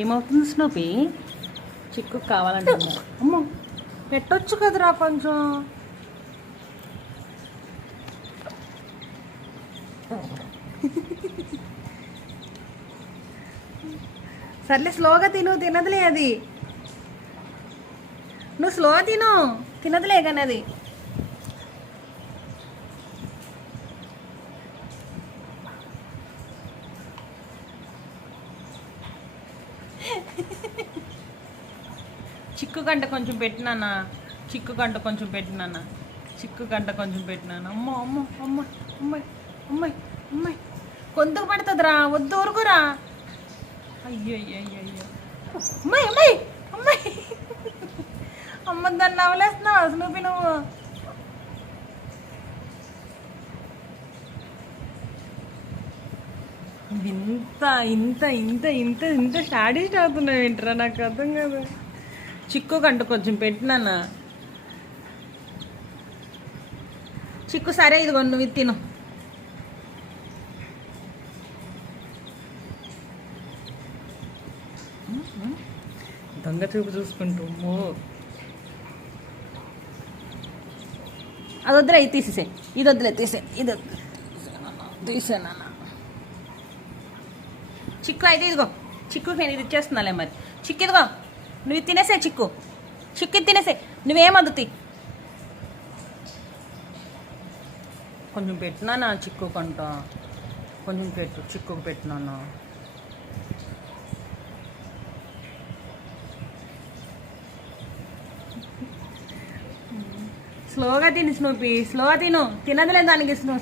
ఏమవుతుంది స్నూపీ? చిక్కు కావాలంటున్నా. అమ్మో, పెట్టొచ్చు కదరా కొంచెం. సర్లే, స్లోగా తిను, తినదులే అది. నువ్వు స్లో తిను, తినదులే కానీ అది. చిక్కు గంట కొంచెం పెట్టినానా, చిక్కు గంట కొంచెం పెట్టినానా, చిక్కు గంట కొంచెం పెట్టినాను. అమ్మో అమ్మో అమ్మ అమ్మాయి అమ్మాయి అమ్మాయి కొందుకు పడుతుందిరా, వద్దు ఊరుకురా. అయ్యో అయ్యో అయ్యో అమ్మాయి అమ్మాయి అమ్మాయి అమ్మ, దాన్ని నవలేస్తున్నావు స్నూపీ నువ్వు. ఇంత ఇంత ఇంత ఇంత ఇంత స్టాడీస్ట్ అవుతున్నావు ఏంట్రా, నాకు అర్థం కాదు. చిక్కు కంట కొంచెం పెట్టినానా. చిక్కు సరే, ఇదిగో నువ్వు ఇది తిను. దొంగ చూపు చూసుకుంటూ అది వద్దులే, ఇది తీసేసే. ఇది వద్దులే, తీసే. ఇది తీసేనా చిక్కు అయితే ఇదిగో. చిక్కు నేను ఇది ఇచ్చేస్తున్నాలే మరి. చిక్కు ఇదిగో, నువ్వు తినేసే. చిక్కు చిక్కు తినేసే, నువ్వేమద్దు. కొంచెం పెట్టినానా చిక్కు కంట, కొంచెం పెట్టు. చిక్కుకు పెట్టినానా. స్లోగా తిను స్నూపీ, స్లోగా తిను. తినదులే దానికి స్నూ